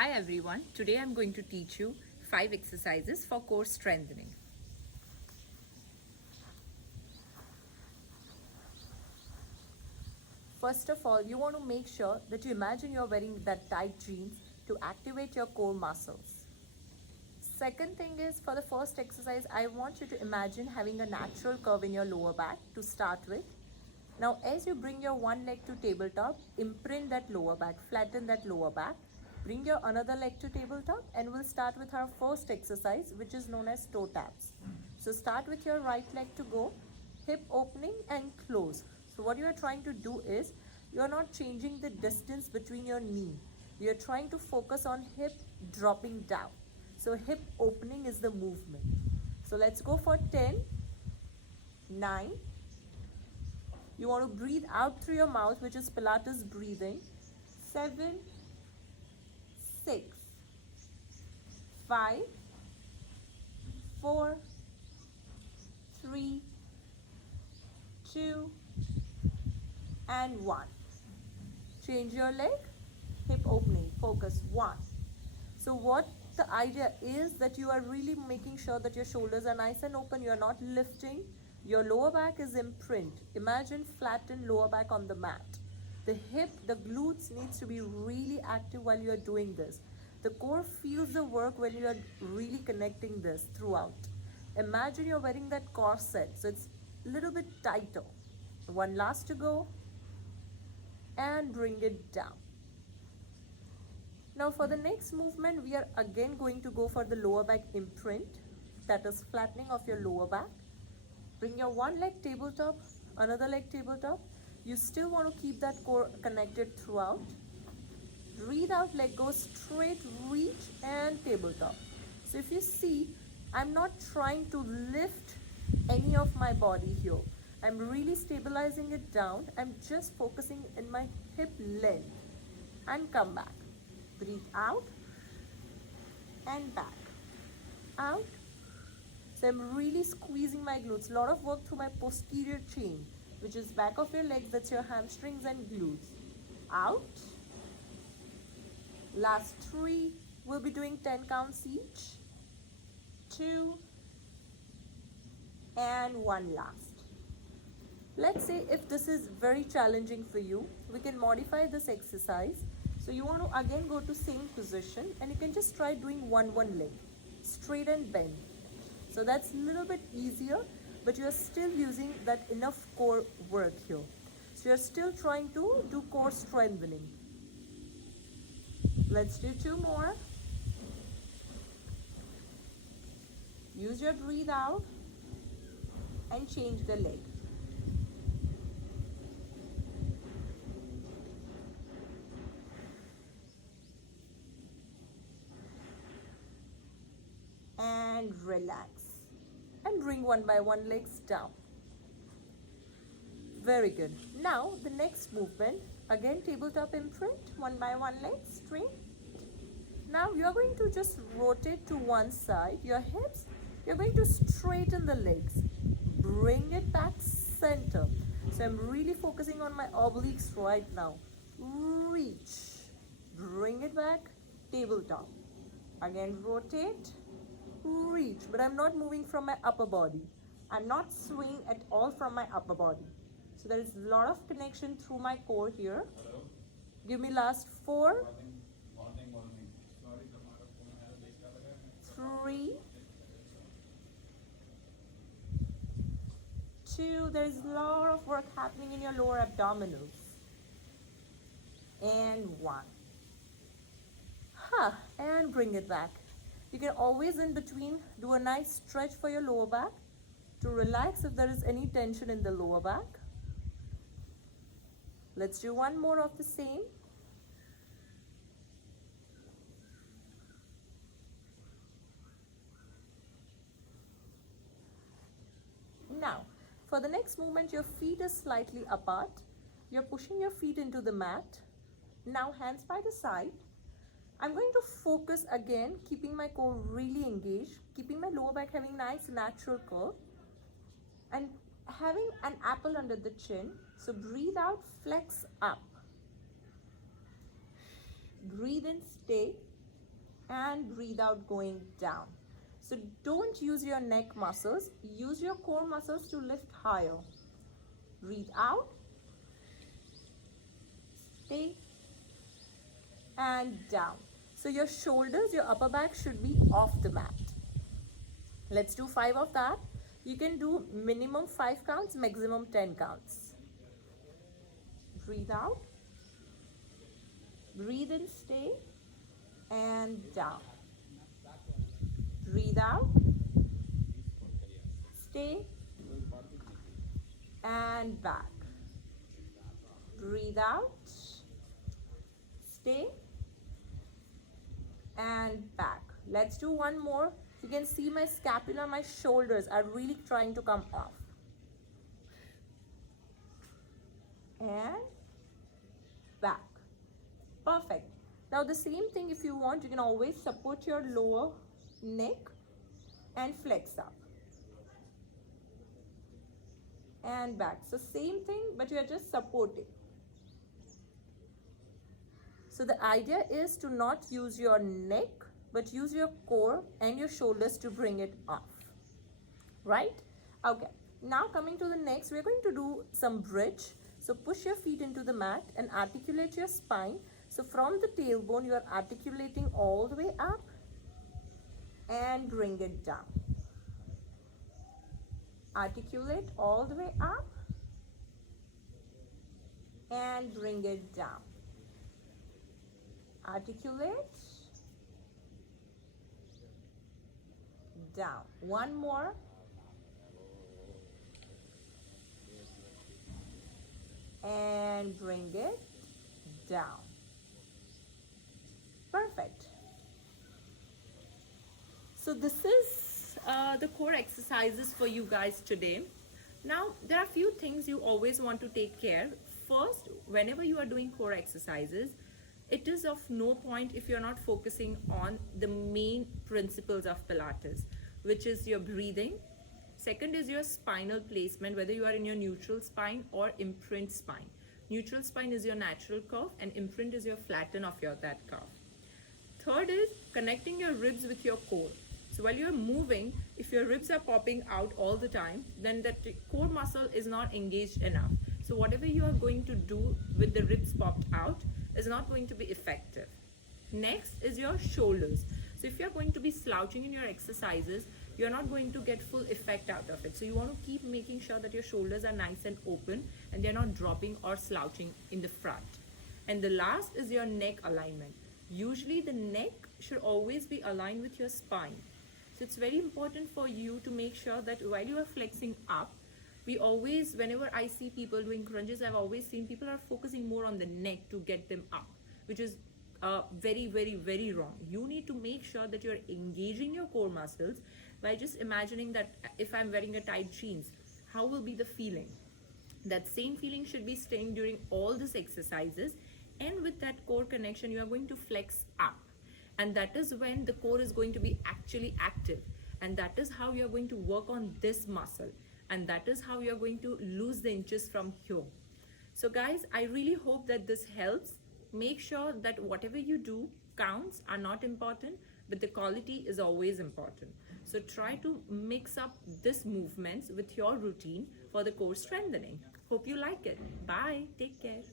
Hi everyone, today I'm going to teach you 5 exercises for core strengthening. First of all, you want to make sure that you imagine you're wearing that tight jeans to activate your core muscles. Second thing is, for the first exercise, I want you to imagine having a natural curve in your lower back to start with. Now, as you bring your one leg to tabletop, imprint that lower back, flatten that lower back. Bring your another leg to tabletop and we'll start with our first exercise, which is known as toe taps. So start with your right leg to go, hip opening and close. So what you are trying to do is, you are not changing the distance between your knee. You are trying to focus on hip dropping down. So hip opening is the movement. So let's go for 10, 9. You want to breathe out through your mouth, which is Pilates breathing. 7, 6, 5, 4, 3, 2, and 1. Change your leg, hip opening, focus 1. So what the idea is that you are really making sure that your shoulders are nice and open, you are not lifting. Your lower back is imprint. Imagine flattened lower back on the mat. The hip, the glutes needs to be really active while you are doing this. The core feels the work when you are really connecting this throughout. Imagine you're wearing that corset, so it's a little bit tighter. One last to go, and bring it down. Now for the next movement, we are again going to go for the lower back imprint, that is flattening of your lower back. Bring your one leg tabletop, another leg tabletop. You still want to keep that core connected throughout. Breathe out, let go straight, reach and tabletop. So if you see, I'm not trying to lift any of my body here. I'm really stabilizing it down. I'm just focusing in my hip length and come back. Breathe out and back. Out. So I'm really squeezing my glutes. A lot of work through my posterior chain, which is back of your legs, that's your hamstrings and glutes. Out. Last 3, we'll be doing 10 counts each. 2 and 1 last. Let's say if this is very challenging for you, we can modify this exercise. So you want to again go to same position and you can just try doing one leg, straight and bend. So that's a little bit easier, but you're still using that enough core work here. So you're still trying to do core strengthening. Let's do 2 more. Use your breathe out and change the leg. And relax. And bring one by one legs down. Very good. Now the next movement, again tabletop imprint, one by one leg straight. Now you're going to just rotate to one side, your hips. You're going to straighten the legs. Bring it back center. So I'm really focusing on my obliques right now. Reach. Bring it back, tabletop. Again rotate. Reach, but I'm not moving from my upper body. I'm not swinging at all from my upper body. So there is a lot of connection through my core here. Hello. Give me last 4. Morning. 3, 2. There is a lot of work happening in your lower abdominals. And 1. And bring it back. You can always in between do a nice stretch for your lower back to relax if there is any tension in the lower back. Let's do one more of the same. Now, for the next movement, your feet are slightly apart. You're pushing your feet into the mat. Now, hands by the side. I'm going to focus again, keeping my core really engaged, keeping my lower back having nice natural curve, and having an apple under the chin. So breathe out, flex up. Breathe in, stay. and breathe out, going down. So don't use your neck muscles, use your core muscles to lift higher. Breathe out, stay, and down. So your shoulders, your upper back should be off the mat. Let's do 5 of that. You can do minimum 5 counts, maximum 10 counts. Breathe out, breathe in, stay, and down. Breathe out, stay, and back. Breathe out, stay, and back. Let's do one more. You can see my scapula, my shoulders are really trying to come off. And back. Perfect. Now the same thing, if you want, you can always support your lower neck and flex up. And back. So same thing, but you are just supporting. So the idea is to not use your neck, but use your core and your shoulders to bring it off. Right? Okay. Now coming to the next, we're going to do some bridge. So push your feet into the mat and articulate your spine. So from the tailbone, you are articulating all the way up and bring it down. Articulate all the way up and bring it down. Articulate, down. One more. And bring it down. Perfect. So this is the core exercises for you guys today. Now there are a few things you always want to take care. First, whenever you are doing core exercises, it is of no point if you're not focusing on the main principles of Pilates, which is your breathing. Second is your spinal placement, whether you are in your neutral spine or imprint spine. Neutral spine is your natural curve and imprint is your flatten of that curve. Third is connecting your ribs with your core. So while you're moving, if your ribs are popping out all the time, then that core muscle is not engaged enough. So whatever you are going to do with the ribs popped out is not going to be effective. Next is your shoulders. So if you're going to be slouching in your exercises, you're not going to get full effect out of it. So you want to keep making sure that your shoulders are nice and open and they're not dropping or slouching in the front. And the last is your neck alignment. Usually the neck should always be aligned with your spine. So it's very important for you to make sure that while you are flexing up, whenever I see people doing crunches, I've always seen people are focusing more on the neck to get them up, which is very, very, very wrong. You need to make sure that you're engaging your core muscles by just imagining that if I'm wearing a tight jeans, how will be the feeling? That same feeling should be staying during all these exercises, and with that core connection, you are going to flex up. And that is when the core is going to be actually active. And that is how you are going to work on this muscle. And that is how you are going to lose the inches from here. So guys, I really hope that this helps. Make sure that whatever you do, counts are not important, but the quality is always important. So try to mix up these movements with your routine for the core strengthening. Hope you like it. Bye. Take care.